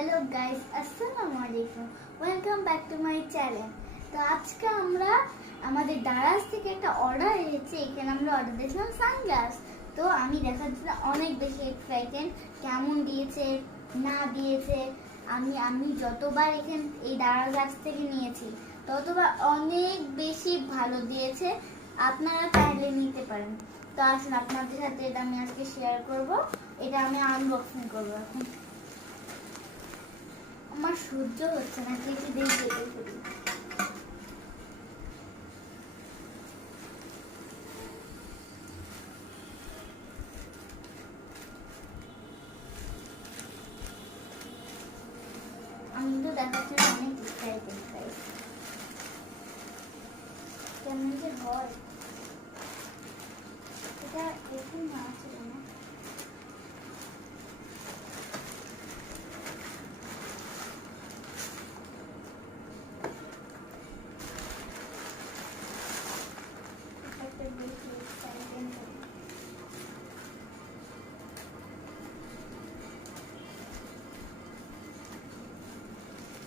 Hello guys, আসসালামু আলাইকুম। Welcome back to my channel. তো আজকে আমরা আমাদের দারাজ থেকে একটা অর্ডার এসেছে। এখানে আমরা অর্ডার দিয়েছিলাম সানগ্লাস। তো আমি দেখার জন্য অনেক বেশি এক্সাইটেড, কেমন দিয়েছে না দিয়েছে। আমি যতবার এখানে এই দারাজ থেকে নিয়েছি ততবার অনেক বেশি ভালো দিয়েছে। আপনারা চাইলে নিতে পারেন। তো আসুন আপনাদের সাথে এটা আমি আজকে শেয়ার করব। এটা আমি আনবক্সিং করবো এখন। আমার সহ্য হচ্ছে না, কেটে দিয়ে কেটে ফেলি। আমি তো দেখাচ্ছি অনেক এক্সাইটেড গাইস, কেমন যে হয় এটা এখন না ছিল না।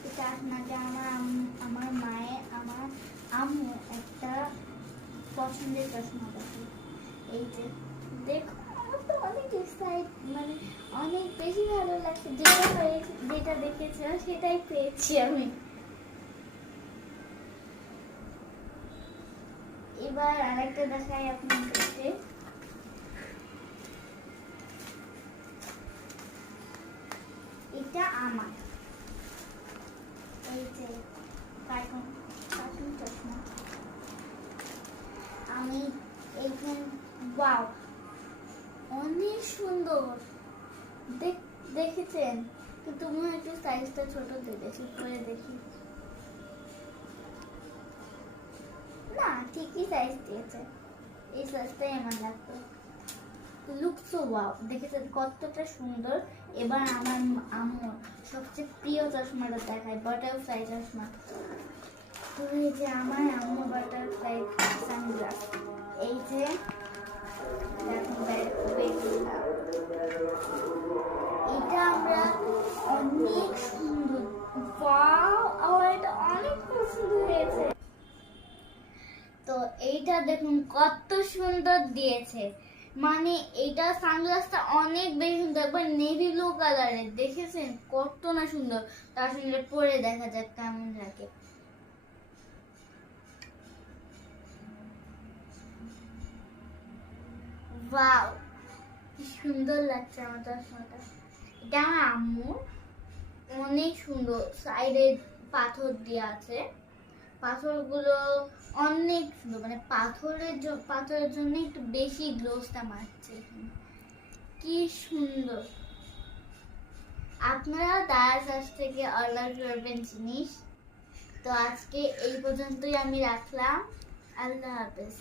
এটা আপনাকে আমার মায়ের আমার আম্মু একটা পছন্দের চশমা দেখে। এই যে দেখো, আমার তো অনেক এক্সাইট, মানে অনেক বেশি ভালো লাগছে। যেটা দেখেছিলাম সেটাই পেয়েছি আমি। এবার আরেকটা দেখাই আপনাদেরকে। এটা আমার এই যে কার্টুন কার্টুন চশমা। আমি এইখানে ওয়াও, অনেক সুন্দর দেখেছেন, কিন্তু মনে হয় একটু সাইজটা ছোট দেখেছি, পরে দেখি। না, ঠিকই সাইজ দিয়েছে, এই সাইজটাই আমার লাগতো। লুক সো ওয়াও, দেখেছেন কতটা সুন্দর। এবার আমার আম্মুর সবচেয়ে প্রিয় চশমাটা দেখায়, বাটারফ্লাই চশমা। তো এই যে আমার আম্মু বাটারফ্লাই সানগ্লাস। এই যে এটা আমরা অনেক সুন্দর, ওয়াও, আমার এটা অনেক পছন্দ হয়েছে। তো এইটা দেখুন কত সুন্দর দিয়েছে, মানে এটা সানগ্লাসটা অনেক বেশি সুন্দর, একবার নেভি ব্লু কালারের, দেখেছেন কত না সুন্দর। তার সঙ্গে পরে দেখা যাক কেমন লাগে। ওয়াও, কি সুন্দর লাগছে আমার চশমাটা। এটা আমার আম্মুর, অনেক সুন্দর। সাইডে পাথর দেওয়া আছে, পাথরগুলো অনেক সুন্দর, মানে পাথরের জন্য একটু বেশি গ্লোসটা মারছে এখানে। কি সুন্দর। আপনারা দারাজ থেকে অর্ডার করবেন জিনিস। তো আজকে এই পর্যন্তই আমি রাখলাম। আল্লাহ হাফেজ।